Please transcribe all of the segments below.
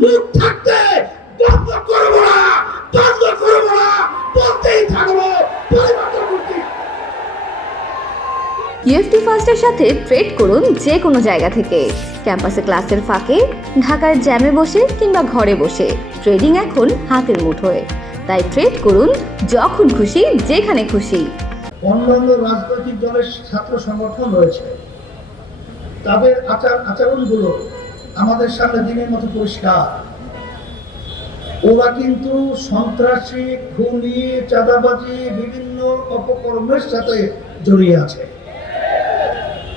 মুখ থাকতে বন্ধ করবো না, বন্ধ করবো না, বলতেই থাকবো, পরিবর্তন করতে। ইউএফটি ফার্স্টের সাথে ট্রেড করুন যে কোনো জায়গা থেকে, ক্যাম্পাসে ক্লাসের ফাঁকে, ঢাকার জ্যামে বসে কিংবা ঘরে বসে। ট্রেডিং এখন হাতের মুঠোয়, তাই ট্রেড করুন যখন খুশি, যেখানে খুশি। অন্যান্য রাজনৈতিক দলের ছাত্র সংগঠন রয়েছে, তাদের আচরণগুলো আমাদের সামনে দিনের মতো পরিষ্কার। ওরা কিন্তু সন্ত্রাসী, খুনি, চাঁদাবাজি, বিভিন্ন অপকর্মের সাথে জড়িয়ে আছে।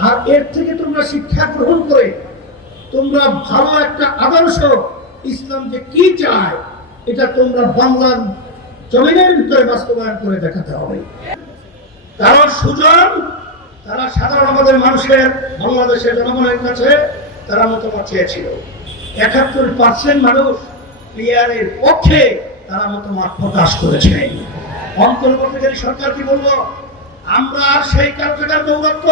আর এর থেকে তোমরা শিক্ষা গ্রহণ করে তোমরা ভালো একটা আদর্শ, ইসলাম যে কি চায় এটা তোমরা বাংলার জমিনের ভিতরে বাস্তবায়ন করে দেখাতে হবে। কারণ সুজন তারা সাধারণ আমাদের মানুষের, বাংলাদেশের জনগণের কাছে তারা মতামত চেয়েছিল। ৭১% মানুষ ক্লিয়ারের পক্ষে তারা মতামত প্রকাশ করেছে। অন্তর্বর্তীকালীন সরকার কি বলবো, আমরা আর সেই কারখানার দৌরাত্ম,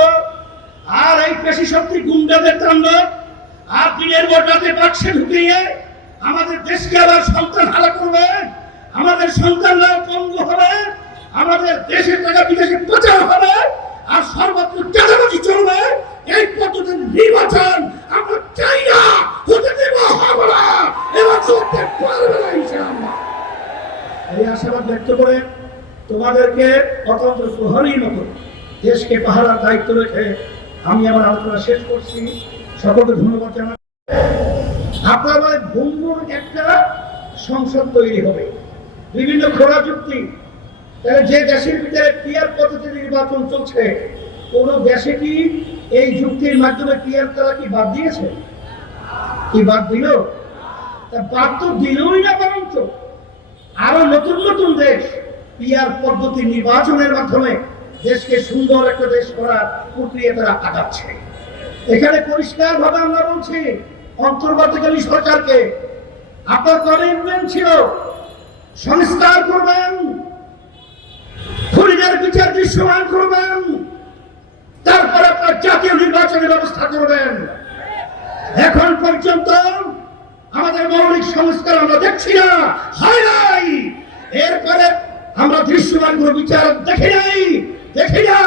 আর এই পেশি শক্তি গুন্ডাদের তাণ্ডব, আর দিনের পর রাতে বাক্সে ঢুকিয়ে আমাদের দেশকে আবার সন্তান হারা করবে, আমাদের সন্তানরা পঙ্গু হবে, আমাদের দেশের টাকা বিদেশে প্রচার হবে, আর সর্বত্র চাঁদাবাজি চলবে। এই পদ্ধতির নির্বাচন আমরা চাই না, হতে দেব হবে না, এবার চলতে পারবে না ইনশাআল্লাহ। এই আশাবাদ ব্যক্ত করে তোমাদেরকে অতন্ত্র প্রহরীর মতো দেশকে পাহারার দায়িত্ব রেখে আমি আমার আলোচনা শেষ করছি। সকলকে ধন্যবাদ জানাই। আপনাদের ভঙ্গুর একটা সংসদ তৈরি হবে, বিভিন্ন খোলা যুক্তি। যে দেশের ভিতরে পিয়ার পদ্ধতির নির্বাচন চলছে, কোন দেশে কি এই যুক্তির মাধ্যমে পিয়ার তারা কি বাদ দিয়েছে? কি বাদ দিল? বাদ তো দিলই না, বরঞ্চ আরো নতুন নতুন দেশ পিয়ার পদ্ধতি নির্বাচনের মাধ্যমে দেশকে সুন্দর একটা দেশ করার প্রক্রিয়া তারা আগাচ্ছে। এখানে পরিষ্কার ভাবে আমরা বলছি অন্তর্বর্তীকালীন সরকারকে, আপনার কমিটমেন্ট ছিল সংস্কার করবেন, খুনিদের বিচার দৃশ্যমান করবেন, তারপর আপনার জাতীয় নির্বাচনের ব্যবস্থা করবেন। এখন পর্যন্ত আমাদের মৌলিক সংস্কার আমরা দেখছি না, হয় নাই। এরপরে আমরা দৃশ্যমান কোনো বিচার দেখি না,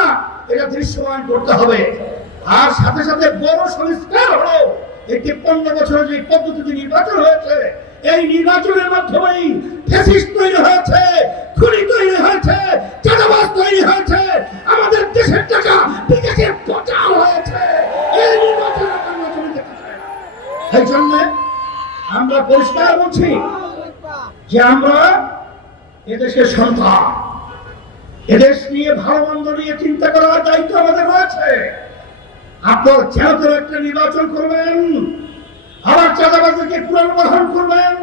এটা দৃশ্যমান করতে হবে। আর সাথে সাথে বড় সংস্কার হলো একটি 15 বছরের যে পদ্ধতিতে নির্বাচন হয়েছে, এই নির্বাচনের মাধ্যমেই ফ্যাসিস্ট তৈরি হয়েছে, খুনি তৈরি হয়েছে, চাঁদাবাজ তৈরি হয়েছে, আমাদের দেশের টাকা বিদেশে পাচার হয়েছে। এই নির্বাচন আমরা দেখতে চাই। এই জন্য আমরা পরিষ্কার বলছি যে আমরা এদেশের সন্তান, এদেশ নিয়ে ভালো মন্দ নিয়ে চিন্তা করার দায়িত্ব আমাদের রয়েছে। আপনার যেহেতু একটা নির্বাচন করবেন, আবার চাঁদাবাজকে পুনর্বাসন করবেন,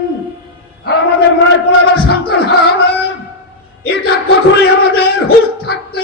আর আমাদের মায়ের পর আবার সন্তান হারা হবে, এটা কখনোই আমাদের হুঁশ থাকতে